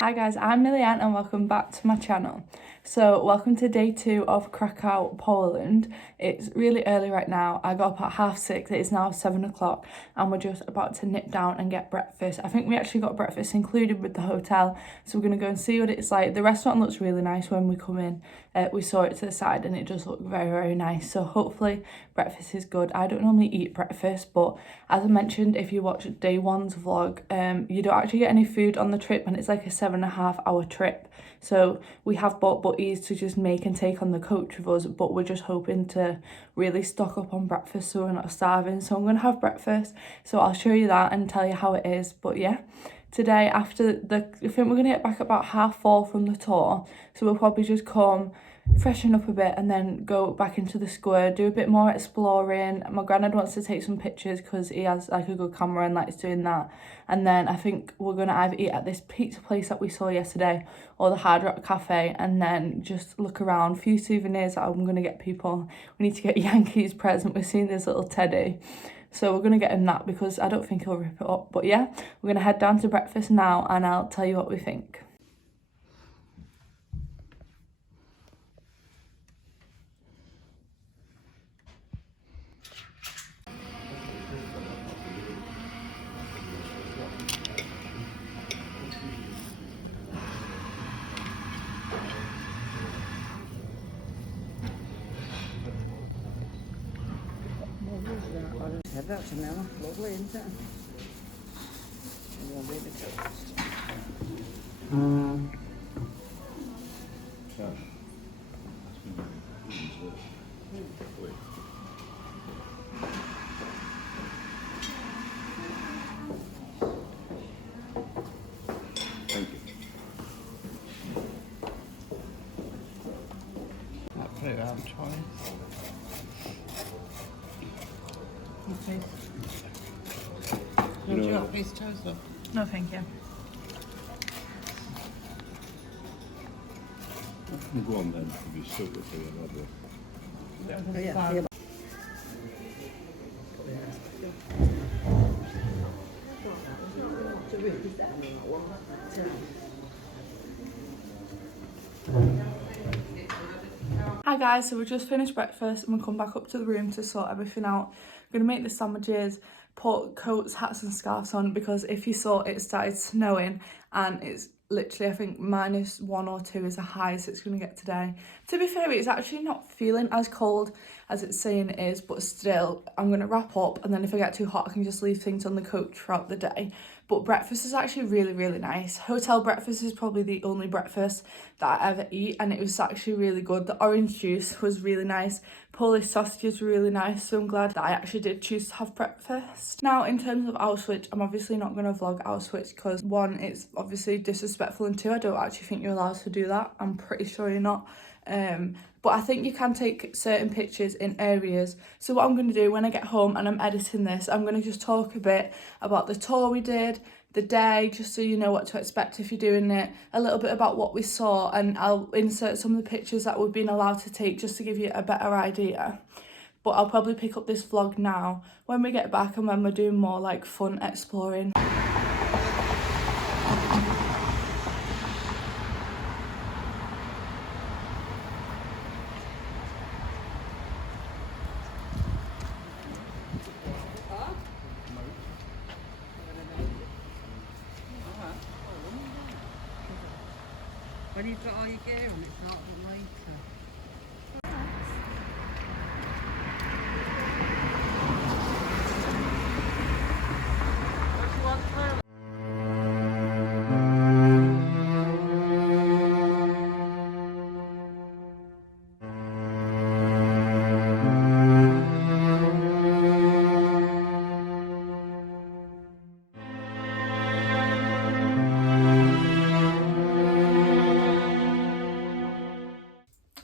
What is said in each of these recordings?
Hi guys, I'm Milian and welcome back to my channel. So welcome to day 2 of Krakow, Poland. It's really early right now. I got up at 6:30, it is now 7 o'clock and we're just about to nip down and get breakfast. I think we actually got breakfast included with the hotel, so we're going to go and see what it's like. The restaurant looks really nice when we come in. We saw it to the side and it does look very nice, so hopefully breakfast is good. I don't normally eat breakfast, but as I mentioned, if you watch day 1's vlog, you don't actually get any food on the trip and it's like a 7.5 hour trip. So we have bought butties to just make and take on the coach with us, but we're just hoping to really stock up on breakfast so we're not starving. So I'm going to have breakfast, so I'll show you that and tell you how it is. But yeah, today after I think we're going to get back about 4:30 from the tour, so we'll probably just come, freshen up a bit and then go back into the square, do a bit more exploring. My granddad wants to take some pictures because he has like a good camera and likes doing that. And then I think we're going to either eat at this pizza place that we saw yesterday or the Hard Rock Cafe, and then just look around. A few souvenirs that I'm going to get people. We need to get Yankees present. We're seeing this little teddy, so we're going to get him that because I don't think he'll rip it up. But yeah, we're going to head down to breakfast now and I'll tell you what we think. That's now lovely, isn't it? We'll leave it toast. Thank you. That fruit out, Charlie. Okay. You Do you know, want a piece of toast though? No, thank you. go on then, if you still got to another. Oh, yeah. Hi guys, so we just finished breakfast and we'll come back up to the room to sort everything out. We're going to make the sandwiches, put coats, hats and scarves on because if you saw it started snowing and it's literally I think -1 or 2 is a high so it's going to get today. To be fair, it's actually not feeling as cold as it's saying it is, but still I'm going to wrap up and then if I get too hot I can just leave things on the coach throughout the day. But breakfast is actually really nice. Hotel breakfast is probably the only breakfast that I ever eat and it was actually really good. The orange juice was really nice. Polish sausages were really nice, so I'm glad that I actually did choose to have breakfast. Now in terms of Auschwitz, I'm obviously not going to vlog Auschwitz because 1, it's obviously disrespectful and 2, I don't actually think you're allowed to do that. I'm pretty sure you're not. But I think you can take certain pictures in areas. So what I'm going to do when I get home and I'm editing this, I'm going to just talk a bit about the tour we did, the day, just so you know what to expect if you're doing it, a little bit about what we saw, and I'll insert some of the pictures that we've been allowed to take just to give you a better idea. But I'll probably pick up this vlog now when we get back and when we're doing more like fun exploring. When you've got all your gear on, it's not later.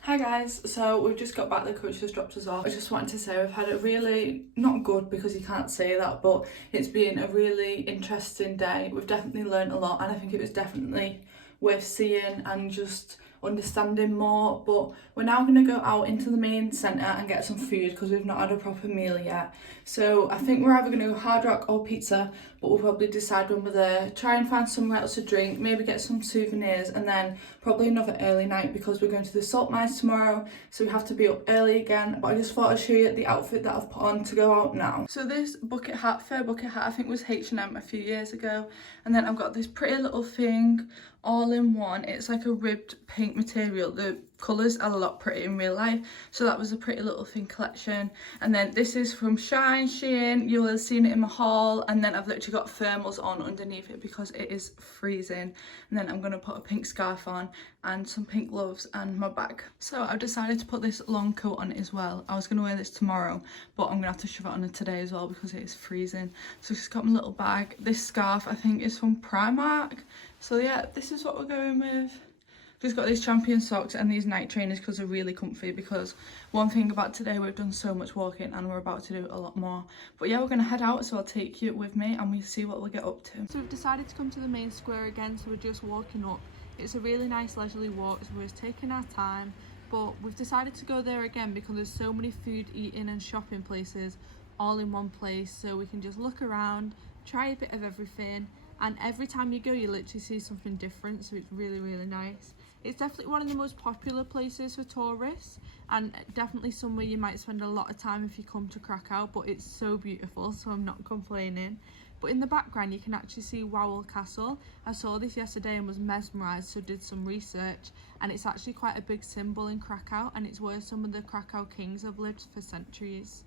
Hi guys, so we've just got back, the coach just dropped us off. I just wanted to say we've had a really, not good because you can't say that, but it's been a really interesting day. We've definitely learned a lot and I think it was definitely worth seeing and just understanding more. But we're now going to go out into the main centre and get some food because we've not had a proper meal yet. So I think we're either going to go Hard Rock or pizza, but we'll probably decide when we're there. Try and find somewhere else to drink, maybe get some souvenirs, and then probably another early night because we're going to the salt mines tomorrow, so we have to be up early again. But I just thought I'd show you the outfit that I've put on to go out now. So this fur bucket hat, I think was H&M a few years ago, and then I've got this pretty little thing all in one. It's like a ribbed pink material. The colours are a lot pretty in real life, so that was a pretty little thing collection. And then this is from Shein. You'll have seen it in my haul. And then I've literally got thermals on underneath it because it is freezing. And then I'm going to put a pink scarf on and some pink gloves and my bag. So I've decided to put this long coat on as well. I was going to wear this tomorrow, but I'm going to have to shove it on today as well because it is freezing. So I've just got my little bag. This scarf I think is from Primark. So yeah, this is what we're going with. Just got these Champion socks and these night trainers because they're really comfy, because one thing about today, we've done so much walking and we're about to do a lot more. But yeah, we're going to head out, so I'll take you with me and we'll see what we'll get up to. So we've decided to come to the main square again, so we're just walking up. It's a really nice leisurely walk, so we're just taking our time. But we've decided to go there again because there's so many food, eating and shopping places all in one place, so we can just look around, try a bit of everything. And every time you go, you literally see something different, so it's really, really nice. It's definitely one of the most popular places for tourists, and definitely somewhere you might spend a lot of time if you come to Krakow, but it's so beautiful, so I'm not complaining. But in the background you can actually see Wawel Castle. I saw this yesterday and was mesmerised, so did some research, and it's actually quite a big symbol in Krakow, and it's where some of the Krakow kings have lived for centuries.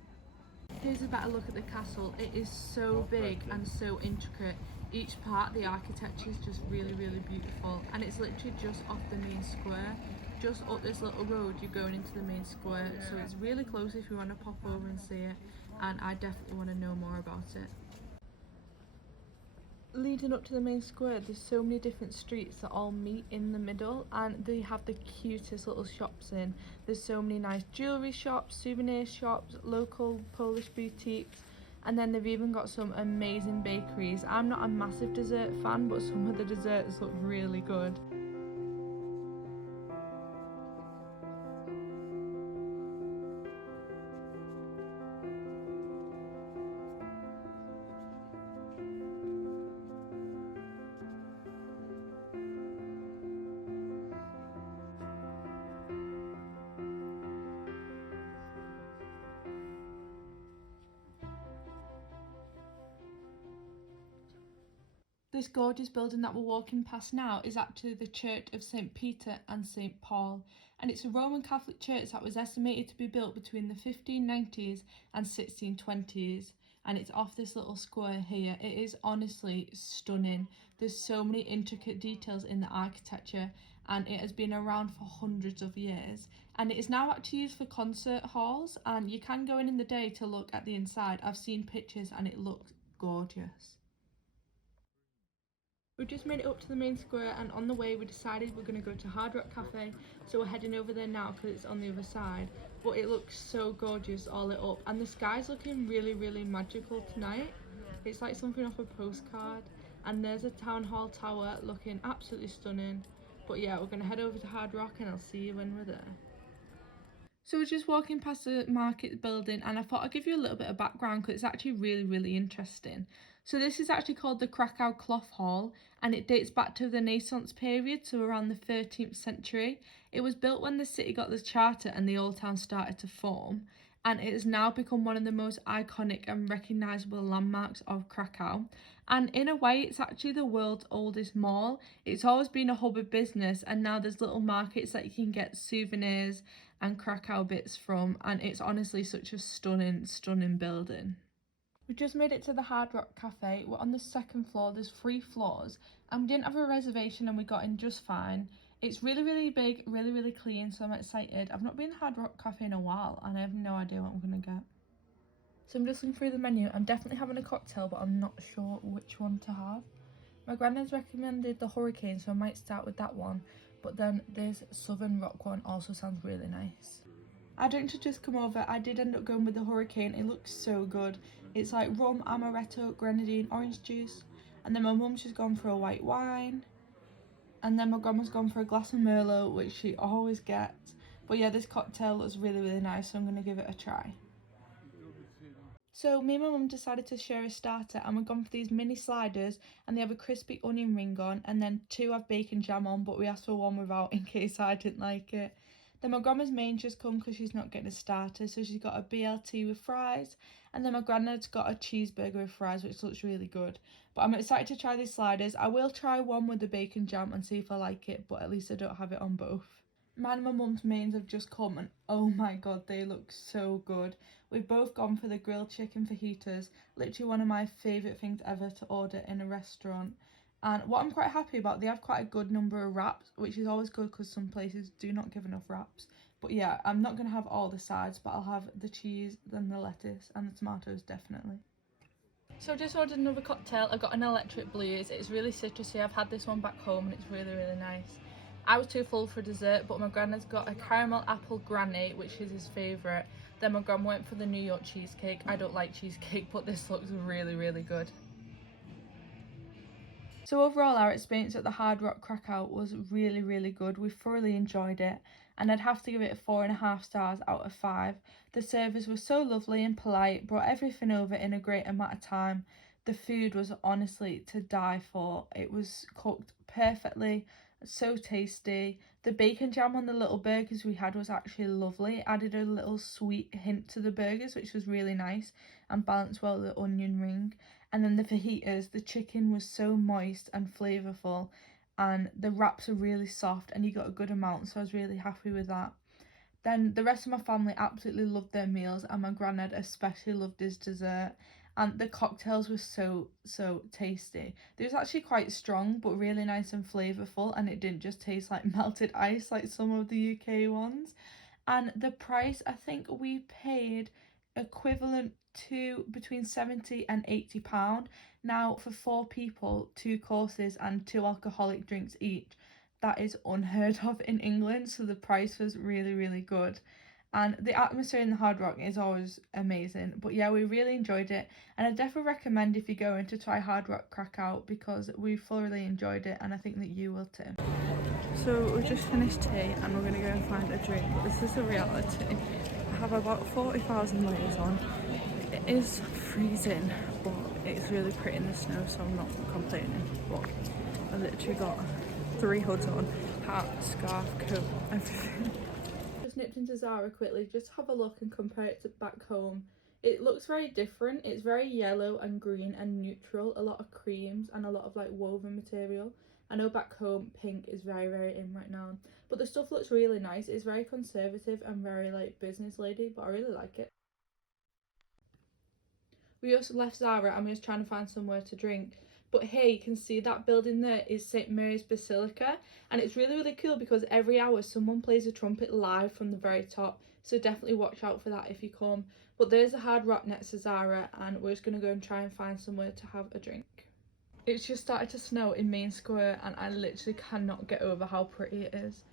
Here's a better look at the castle. It is so big and so intricate. Each part, the architecture is just really, really beautiful, and it's literally just off the main square. Just up this little road you're going into the main square, so it's really close if you want to pop over and see it, and I definitely want to know more about it. Leading up to the main square, there's so many different streets that all meet in the middle, and they have the cutest little shops in. There's so many nice jewellery shops, souvenir shops, local Polish boutiques, and then they've even got some amazing bakeries. I'm not a massive dessert fan, but some of the desserts look really good. This gorgeous building that we're walking past now is actually the Church of St. Peter and St. Paul, and it's a Roman Catholic church that was estimated to be built between the 1590s and 1620s, and it's off this little square here. It is honestly stunning. There's so many intricate details in the architecture, and it has been around for hundreds of years, and it is now actually used for concert halls, and you can go in the day to look at the inside. I've seen pictures and it looks gorgeous. We've just made it up to the main square, and on the way we decided we're going to go to Hard Rock Cafe, so we're heading over there now because it's on the other side. But it looks so gorgeous all lit up, and the sky's looking really, really magical tonight. It's like something off a postcard, and there's a town hall tower looking absolutely stunning. But yeah, we're going to head over to Hard Rock and I'll see you when we're there. So we're just walking past the market building, and I thought I'd give you a little bit of background because it's actually really, really interesting. So this is actually called the Krakow Cloth Hall, and it dates back to the Renaissance period, so around the 13th century. It was built when the city got the charter and the old town started to form, and it has now become one of the most iconic and recognisable landmarks of Krakow. And in a way, it's actually the world's oldest mall. It's always been a hub of business, and now there's little markets that you can get souvenirs and Krakow bits from, and it's honestly such a stunning, stunning building. We just made it to the Hard Rock Cafe. We're on the second floor. There's 3 floors, and we didn't have a reservation and we got in just fine. It's really, really big, really, really clean, so I'm excited. I've not been to Hard Rock Cafe in a while and I have no idea what I'm gonna get. So I'm just looking through the menu. I'm definitely having a cocktail, but I'm not sure which one to have. My granddad's recommended the Hurricane, so I might start with that one, but then this Southern Rock one also sounds really nice. I didn't just come over, I did end up going with the Hurricane. It looks so good. It's like rum, amaretto, grenadine, orange juice, and then my mum's just gone for a white wine, And then my grandma's gone for a glass of Merlot, which she always gets. But yeah, this cocktail looks really, really nice, so I'm going to give it a try. So me and my mum decided to share a starter, and we've gone for these mini sliders, and they have a crispy onion ring on, and then 2 have bacon jam on, but we asked for 1 without in case I didn't like it. Then my grandma's main just come because she's not getting a starter, so she's got a BLT with fries, and then my granddad's got a cheeseburger with fries, which looks really good. But I'm excited to try these sliders. I will try one with the bacon jam and see if I like it, but at least I don't have it on both. Mine and my mum's mains have just come, and oh my god, they look so good. We've both gone for the grilled chicken fajitas, literally one of my favourite things ever to order in a restaurant. And what I'm quite happy about, they have quite a good number of wraps, which is always good because some places do not give enough wraps. But yeah, I'm not going to have all the sides, but I'll have the cheese, then the lettuce and the tomatoes definitely. So I just ordered another cocktail. I got an electric blues. It's really citrusy. I've had this one back home and it's really, really nice. I was too full for dessert, but my granddad's got a caramel apple granny, which is his favourite. Then my gran went for the New York cheesecake. I don't like cheesecake, but this looks really, really good. So overall, our experience at the Hard Rock Krakow was really, really good. We thoroughly enjoyed it, and I'd have to give it 4.5 stars out of 5. The servers were so lovely and polite, brought everything over in a great amount of time. The food was honestly to die for. It was cooked perfectly, so tasty. The bacon jam on the little burgers we had was actually lovely. It added a little sweet hint to the burgers, which was really nice and balanced well with the onion ring. And then the fajitas, the chicken was so moist and flavourful, and the wraps are really soft, and you got a good amount, so I was really happy with that. Then the rest of my family absolutely loved their meals, and my granddad especially loved his dessert. And the cocktails were so tasty. They was actually quite strong but really nice and flavourful, and it didn't just taste like melted ice like some of the UK ones. And the price, I think we paid equivalent to between 70 and 80 pound. Now for 4 people, 2 courses and 2 alcoholic drinks each, that is unheard of in England, so the price was really, really good. And the atmosphere in the Hard Rock is always amazing. But yeah, we really enjoyed it, and I definitely recommend if you're going to try Hard Rock Krakow, because we thoroughly enjoyed it, and I think that you will too. So we've just finished tea and we're going to go and find a drink, but this is the reality. I have about 40,000 layers on. It is freezing, but it's really pretty in the snow, so I'm not complaining. But I literally got 3 hoods on, hat, scarf, coat, everything. Just nipped into Zara quickly, just have a look and compare it to back home. It looks very different. It's very yellow and green and neutral, a lot of creams and a lot of like woven material. I know back home pink is very, very in right now, but the stuff looks really nice. It's very conservative and very like business lady, but I really like it. We also left Zara and we was trying to find somewhere to drink. But hey, you can see that building there is St Mary's Basilica, and it's really, really cool because every hour someone plays a trumpet live from the very top, so definitely watch out for that if you come. But there's a Hard Rock next to Zara, and we're just going to go and try and find somewhere to have a drink. It's just started to snow in Main Square, and I literally cannot get over how pretty it is.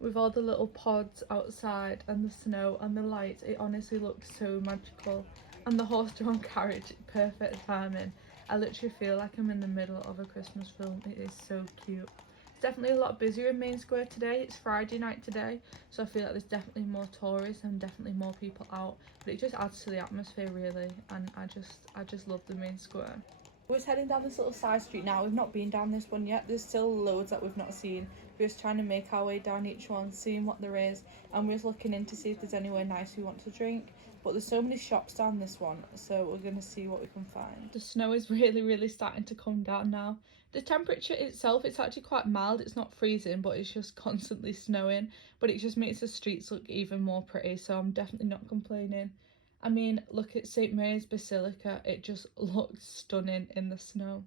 With all the little pods outside and the snow and the lights, it honestly looks so magical. And the horse-drawn carriage, perfect timing. I literally feel like I'm in the middle of a Christmas film. It is so cute. It's definitely a lot busier in Main Square today. It's Friday night today, so I feel like there's definitely more tourists and definitely more people out. But it just adds to the atmosphere really, and I just love the Main Square. We're just heading down this little side street now. We've not been down this one yet. There's still loads that we've not seen. We're just trying to make our way down each one, seeing what there is, and we're just looking in to see if there's anywhere nice we want to drink. But there's so many shops down this one, so we're going to see what we can find. The snow is really, really starting to come down now. The temperature itself, it's actually quite mild. It's not freezing, but it's just constantly snowing. But it just makes the streets look even more pretty, so I'm definitely not complaining. I mean, look at St Mary's Basilica. It just looks stunning in the snow.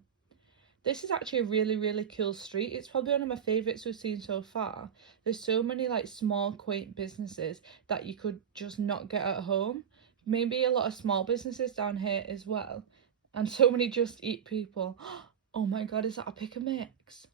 This is actually a really, really cool street. It's probably one of my favourites we've seen so far. There's so many like small, quaint businesses that you could just not get at home. Maybe a lot of small businesses down here as well. And so many Just Eat people. Oh my god, is that a pick and mix?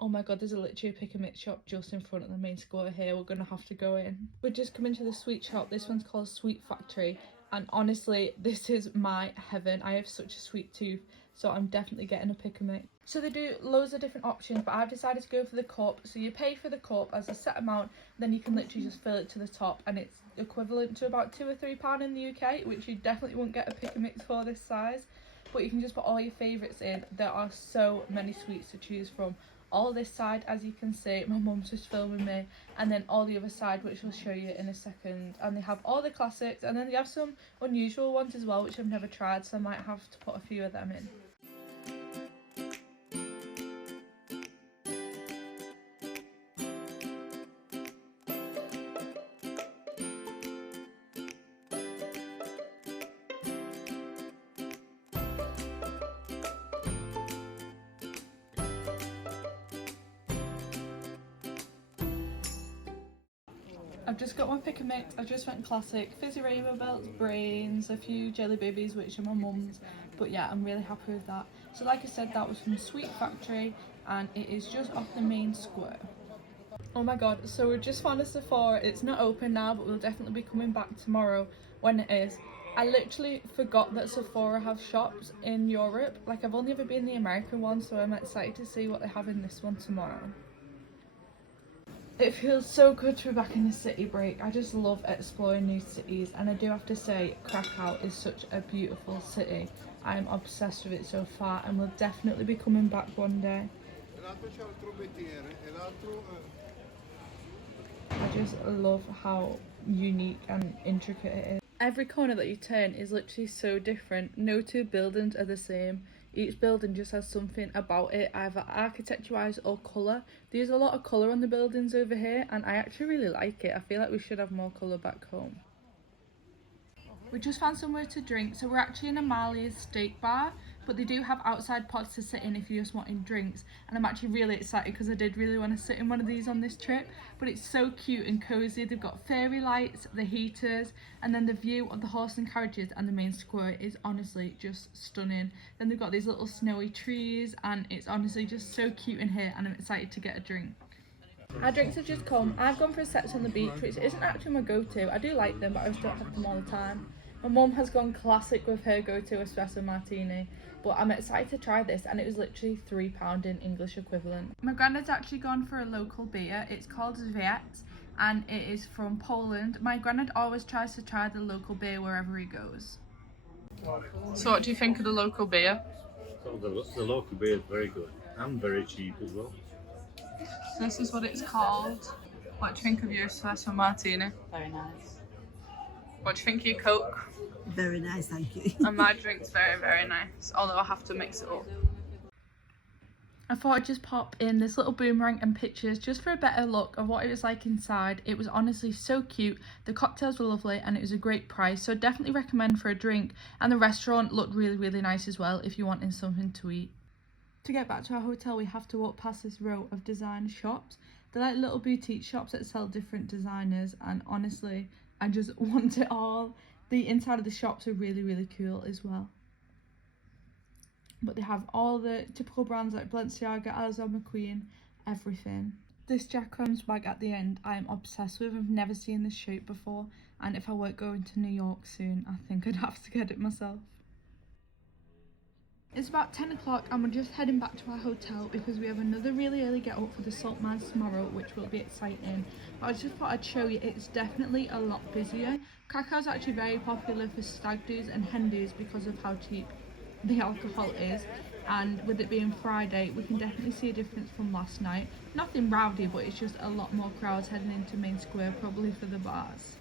Oh my god, there's literally a pick and mix shop just in front of the Main Square here. We're going to have to go in. We're just coming to the sweet shop. This one's called Sweet Factory. And honestly, this is my heaven. I have such a sweet tooth, so I'm definitely getting a pick and mix. So they do loads of different options, but I've decided to go for the cup. So you pay for the cup as a set amount, then you can literally just fill it to the top, and it's equivalent to about £2 or £3 in the UK, which you definitely won't get a pick and mix for this size. But you can just put all your favourites in. There are so many sweets to choose from. All this side, as you can see, my mum's just filming me, and then all the other side, which we'll show you in a second. And they have all the classics, and then they have some unusual ones as well, which I've never tried, so I might have to put a few of them in. I've just got one pick and mix. I just went classic, fizzy rainbow belts, brains, a few jelly babies, which are my mum's, but yeah, I'm really happy with that. So like I said, that was from Sweet Factory, and it is just off the main square. Oh my god, so we just found a Sephora. It's not open now, but we'll definitely be coming back tomorrow when it is. I literally forgot that Sephora have shops in Europe. Like, I've only ever been the American one, so I'm excited to see what they have in this one tomorrow. It feels so good to be back in the city break. I just love exploring new cities, and I do have to say Krakow is such a beautiful city. I'm obsessed with it so far, and we'll definitely be coming back one day. I just love how unique and intricate it is. Every corner that you turn is literally so different. No two buildings are the same. Each building just has something about it, either architecture-wise or colour. There's a lot of colour on the buildings over here, and I actually really like it. I feel like we should have more colour back home. We just found somewhere to drink, so we're actually in Amalia's steak bar, but they do have outside pods to sit in if you're just wanting drinks, and I'm actually really excited because I did really want to sit in one of these on this trip. But it's so cute and cosy. They've got fairy lights, the heaters, and then the view of the horse and carriages and the main square is honestly just stunning. Then they've got these little snowy trees, and it's honestly just so cute in here, and I'm excited to get a drink. Our drinks have just come. I've gone for a Sex on the Beach, which isn't actually my go-to. I do like them, but I just don't have them all the time. My mum has gone classic with her go-to espresso martini, but I'm excited to try this, and it was literally £3 in English equivalent. My granddad's actually gone for a local beer. It's called Zwiat, and it is from Poland. My granddad always tries to try the local beer wherever he goes. So what do you think of the local beer? So the local beer is very good and very cheap as well. So this is what it's called. What do you think of your espresso martini? Very nice. What do you think of your Coke? Very nice, thank you. And my drink's very, very nice, although I have to mix it up. I thought I'd just pop in this little boomerang and pictures just for a better look of what it was like inside. It was honestly so cute, the cocktails were lovely, and it was a great price, so definitely recommend for a drink. And the restaurant looked really, really nice as well if you're wanting something to eat. To get back to our hotel, we have to walk past this row of design shops. They're like little boutique shops that sell different designers, and honestly, I just want it all. The inside of the shops are really, really cool as well. But they have all the typical brands like Balenciaga, Alexander McQueen, everything. This Jack Crum's bag at the end, I am obsessed with. I've never seen this shape before, and if I weren't going to New York soon, I think I'd have to get it myself. It's about 10 o'clock and we're just heading back to our hotel because we have another really early get up for the Salt Mines tomorrow, which will be exciting. But I just thought I'd show you, it's definitely a lot busier. Krakow's actually very popular for stag do's and hen do's because of how cheap the alcohol is, and with it being Friday we can definitely see a difference from last night. Nothing rowdy, but it's just a lot more crowds heading into Main Square, probably for the bars.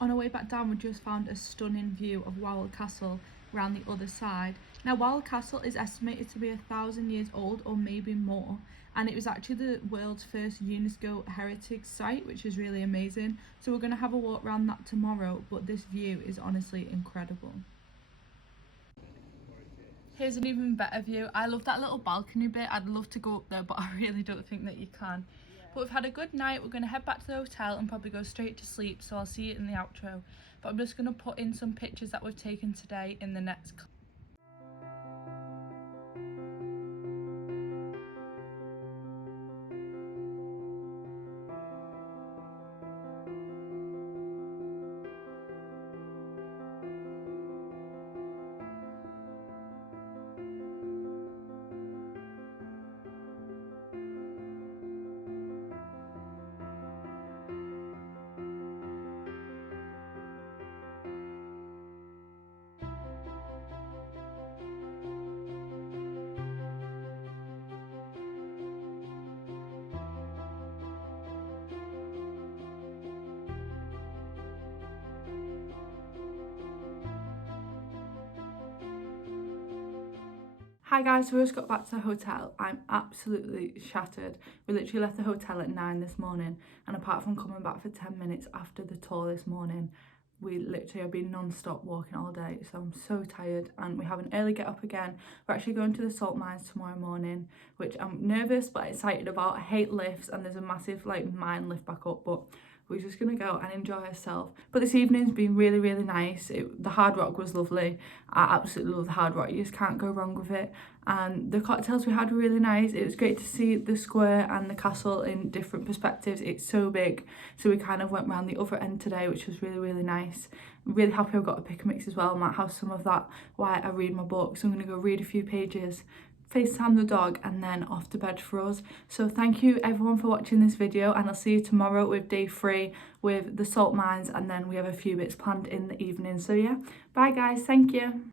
On our way back down we just found a stunning view of Wowell Castle around the other side. Now Wowell Castle is estimated to be 1,000 years old or maybe more, and it was actually the world's first UNESCO heritage site, which is really amazing. So we're going to have a walk around that tomorrow, but this view is honestly incredible. Here's an even better view. I love that little balcony bit. I'd love to go up there, but I really don't think that you can. But we've had a good night. We're going to head back to the hotel and probably go straight to sleep, so I'll see you in the outro. But I'm just going to put in some pictures that we've taken today in the next clip. Hi guys, so we just got back to the hotel. I'm absolutely shattered. We literally left the hotel at 9 this morning, and apart from coming back for 10 minutes after the tour this morning, we literally have been non-stop walking all day, so I'm so tired, and we have an early get up again. We're actually going to the salt mines tomorrow morning, which I'm nervous but excited about. I hate lifts, and there's a massive like mine lift back up, but we're just gonna go and enjoy ourselves. But this evening's been really, really nice. The Hard Rock was lovely. I absolutely love the Hard Rock. You just can't go wrong with it. And the cocktails we had were really nice. It was great to see the square and the castle in different perspectives. It's so big. So we kind of went around the other end today, which was really, really nice. I'm really happy I've got a pick and mix as well. I might have some of that while I read my book. So I'm gonna go read a few pages, FaceTime the dog, and then off to bed for us. So thank you everyone for watching this video, and I'll see you tomorrow with day 3 with the salt mines, and then we have a few bits planned in the evening. So yeah, bye guys, thank you.